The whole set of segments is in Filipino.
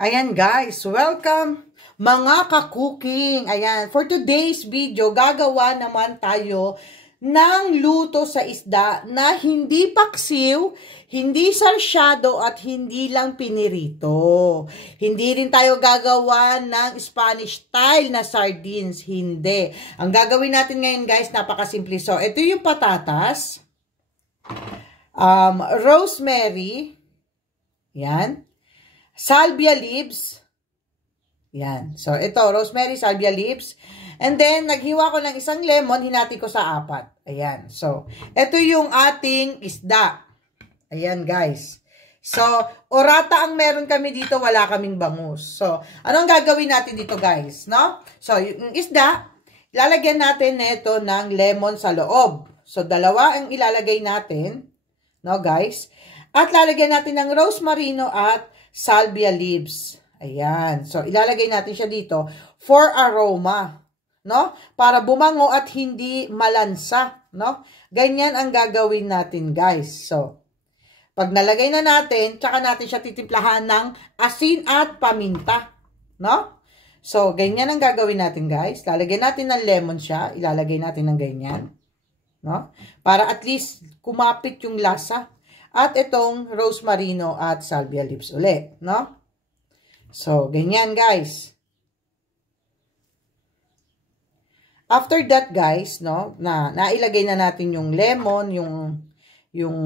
Ayan guys, welcome mga ka-cooking. Ayan, for today's video, gagawa naman tayo ng luto sa isda na hindi paksiw, hindi sarsyado at hindi lang pinirito. Hindi rin tayo gagawa ng Spanish style na sardines, hindi. Ang gagawin natin ngayon guys, napakasimple. So, ito yung patatas, rosemary, yan. Salvia leaves. Yan. So, ito, rosemary, salvia leaves. And then, naghiwa ko ng isang lemon, hinati ko sa 4. Ayan. So, ito yung ating isda. Ayan, guys. So, orata ang meron kami dito, wala kaming bangus. So, anong gagawin natin dito, guys? No? So, yung isda, ilalagyan natin nito ng lemon sa loob. So, dalawa ang ilalagay natin. No, guys? At lalagyan natin ng rosemary at salvia leaves. Ayan. So, ilalagay natin siya dito for aroma. No? Para bumango at hindi malansa. No? Ganyan ang gagawin natin, guys. So, pag nalagay na natin, tsaka natin siya titimplahan ng asin at paminta. No? So, ganyan ang gagawin natin, guys. Lalagyan natin ng lemon siya. Ilalagay natin ng ganyan. No? Para at least kumapit yung lasa. At itong rosemary at salvia leaves ulit, no? So, ganyan guys. After that guys, no, nailagay na natin yung lemon, yung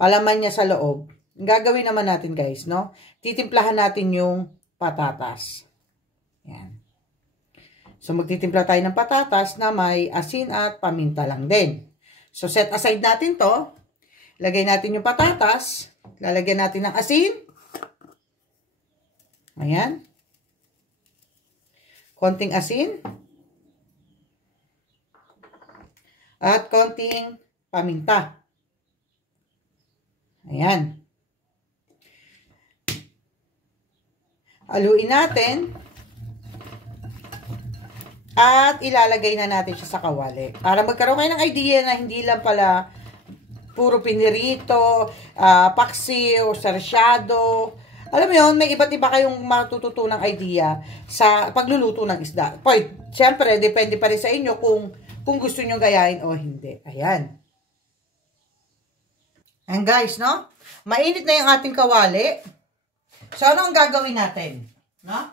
palaman niya sa loob. Ang gagawin naman natin guys, no? Titimplahan natin yung patatas. Yan. So, magtitimpla tayo ng patatas na may asin at paminta lang din. So, set aside natin to. Lagay natin yung patatas. Lalagyan natin ng asin. Ayan. Konting asin. At konting paminta. Ayan. Haluin natin. At ilalagay na natin siya sa kawali. Para magkaroon kayo ng idea na hindi lang pala puro pinirito, paksiw, sarsyado. Alam mo yun, may iba't iba kayong matututunang idea sa pagluluto ng isda. Siyempre, depende pa rin sa inyo kung gusto nyo gayahin o hindi. Ayan. And guys, no? Mainit na yung ating kawali. So, ano ang gagawin natin? No?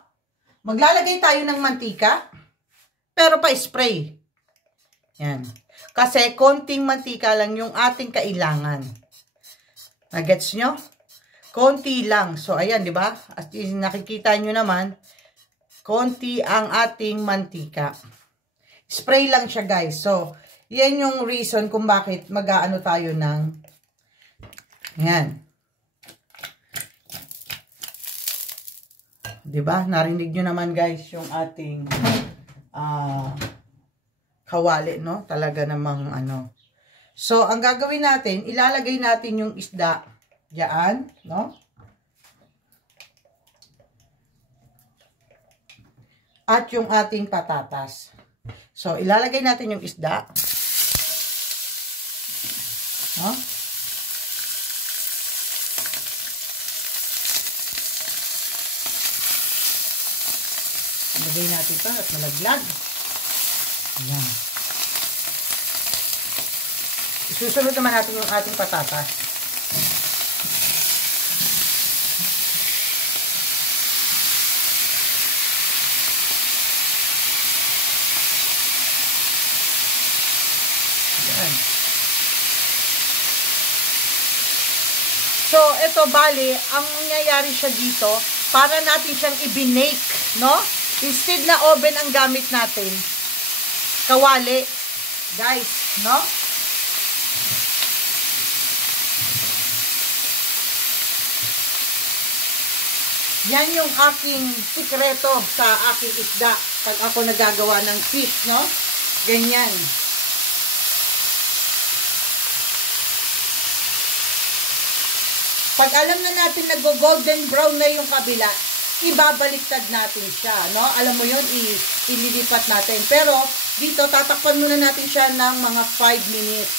Maglalagay tayo ng mantika, pero pa-spray. Yan. Kasi konting mantika lang yung ating kailangan. Nagets nyo? Konti lang. So, ayan, di ba? At nakikita nyo naman, konti ang ating mantika. Spray lang siya, guys. So, yan yung reason kung bakit mag-aano tayo ng yan. Di ba? Narinig nyo naman, guys, yung ating kawali, no? Talaga namang ano. So, ang gagawin natin, ilalagay natin yung isda diyan, no? At yung ating patatas. So, ilalagay natin yung isda. No? Ilagay natin ito at malaglag. Ayan. Isusunod naman natin yung ating patatas. Ayan. So, ito bali, ang nangyayari siya dito, para natin siyang i-bake, no? Instead na oven ang gamit natin, kawali, guys, no? Yan yung aking sikreto sa aking isda pag ako nagagawa ng fish, no? Ganyan. Pag alam na natin nag-golden brown na yung kabila, ibabaliktad natin siya, no? Alam mo yun, ililipat natin. Pero, dito, tatakpan muna natin siya ng mga 5 minutes.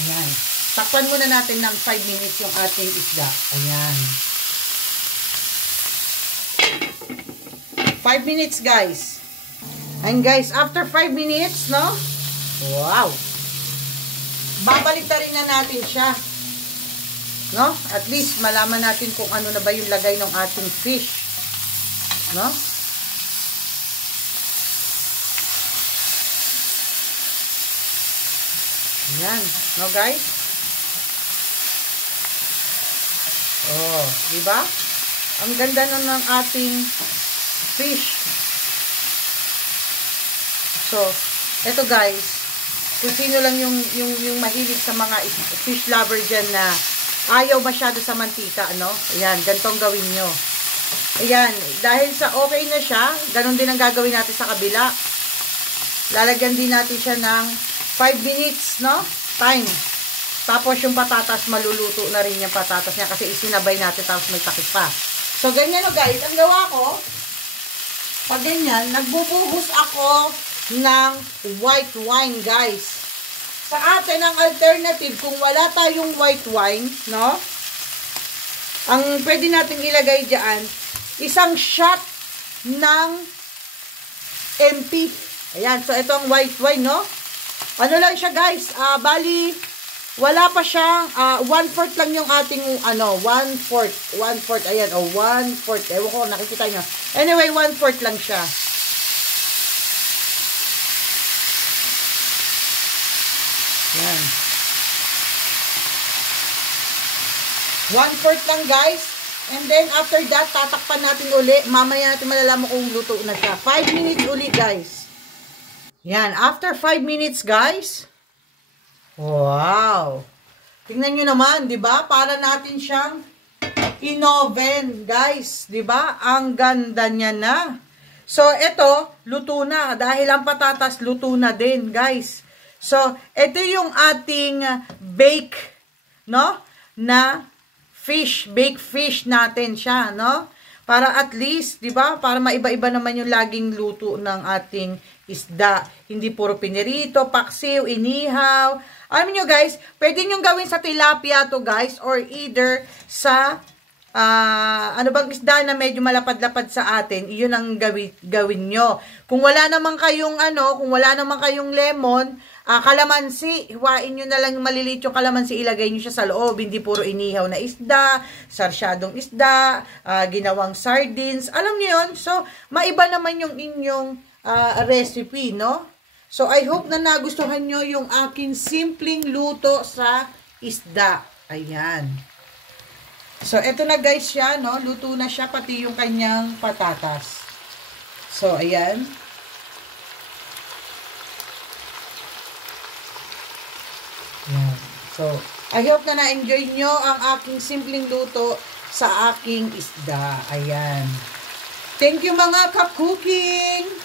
Ayan. Takpan muna natin ng 5 minutes yung ating isda. Ayan. 5 minutes, guys. And guys, after 5 minutes, no? Wow! Babalik na rin na natin siya. No? At least, malaman natin kung ano na ba yung lagay ng ating fish. No? Ayan. No, guys? Oh, diba? Ang ganda na ng ating fish. So, eto guys, kung sino lang yung mahilig sa mga fish lover dyan na ayaw masyado sa mantika, ano? Ayan, ganitong gawin nyo. Ayan, dahil sa okay na siya, ganun din ang gagawin natin sa kabila. Lalagyan din natin siya ng 5 minutes, no? Time. Tapos yung patatas, maluluto na rin yung patatas niya kasi isinabay natin tapos may takip pa. So, ganyan o guys, ang gawa ko, pag ganyan, nagbubuhos ako ng white wine, guys. Sa atin, ang alternative, kung wala tayong white wine, no? Ang pwede natin ilagay dyan, isang shot ng MP. Ayan, so ito ang white wine, no? Ano lang siya, guys? Bali, wala pa siyang, 1/4 lang yung ating, 1/4, ayan, 1/4, ewan ko, nakikita nyo. Anyway, 1/4 lang siya. Yan. 1/4 lang, guys. And then, after that, tatakpan natin uli. Mamaya natin malalaman kung luto na siya. 5 minutes uli, guys. Yan. After 5 minutes, guys. Wow. Tingnan nyo naman, di ba? Para natin siyang in-oven, guys. Di ba? Ang ganda niya na. So, ito, luto na. Dahil ang patatas, luto na din, guys. So, ito yung ating bake, no? Na fish, baked fish natin siya, no? Para at least, di ba? Para maiba-iba naman yung laging luto ng ating isda. Hindi puro pinirito, paksiw, inihaw. Alam niyo guys, pwede nyo gawin sa tilapia to guys, or either sa, ano bang isda na medyo malapad-lapad sa atin, iyon ang gawin nyo. Kung wala naman kayong kung wala naman kayong lemon, kalamansi, hiwain nyo na lang maliliit yung kalamansi, ilagay nyo siya sa loob, hindi puro inihaw na isda, sarsyadong isda, ginawang sardines, alam nyo yun? So, maiba naman yung inyong recipe, no? So, I hope na nagustuhan nyo yung aking simpleng luto sa isda. Ayan. So, eto na guys siya, no? Luto na siya, pati yung kanyang patatas. So, ayan. Ayan. So, I hope na na-enjoy nyo ang aking simpleng luto sa aking isda. Ayan. Thank you mga ka-cooking!